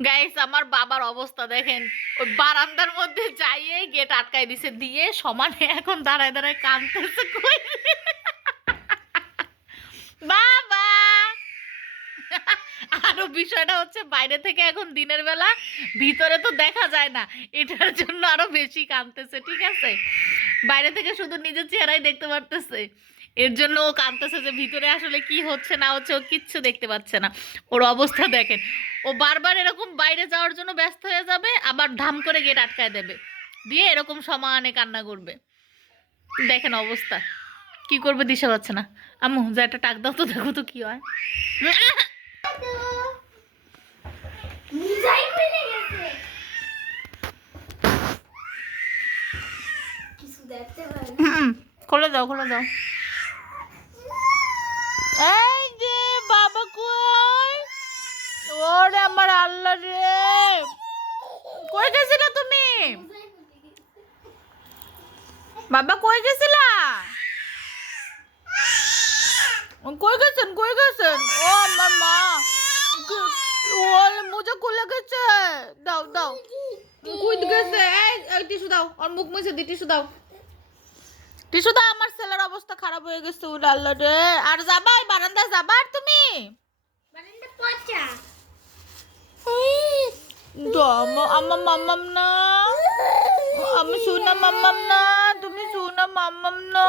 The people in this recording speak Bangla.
গাইস আমার বাবার অবস্থা দেখেন, ওই বারান্দার মধ্যে যাইয়ে গেট আটকাই দিছে, দিয়ে সমানে এখন দাঁড়ায় দাঁড়ায় কাঁদতেছে। কই বাবা! আরো বিষয়টা হচ্ছে বাইরে থেকে এখন দিনের বেলা, ভিতরে তো দেখা যায় না, এটার জন্য আরো বেশি কাঁদতেছে। ঠিক আছে, বাইরে থেকে শুধু নিজের চেহারাই দেখতে পারতেছে, এর জন্য ও কাঁদতেছে যে ভিতরে আসলে কি হচ্ছে না হচ্ছে ও কিচ্ছু দেখতে পাচ্ছে না। ওর অবস্থা দেখেন, ও বারবার এরকম বাইরে যাওয়ার জন্য ব্যস্ত হয়ে যাবে, আবার ধাম করে গেট আটকায় দেবে, দিয়ে এরকম সমানে কান্না করবে। দেখেন অবস্থা, কি করবে দিশা পাচ্ছে না। আম্মু যা একটা টাক দাও তো, দেখো তো কি হয়। খুলে দাও, খুলে দাও। এই যে বাবা কই, ওরে আমার আল্লাহ রে, কই গেছিলা তুমি? বাবা কই গেছিলা? কই গেছেন, কই গেছেন? ও আমার মা, ওর মোজা খুলে গেছে। দাও দাও, কই গেছে? এই টিস্যু দাও, আর মুখ মুছে দি, টিস্যু দাও, টিস্যু দাও। আমার ছেলের অবস্থা খারাপ হয়ে গেছে, ওরে আল্লাহ রে। আর যাবা এই বারান্দায়, যাবা আর তুমি? বারান্দা পচা। আমার মাম্মাম না, আমি শুনা মাম্মাম না, তুমি শুনা মাম্মাম না।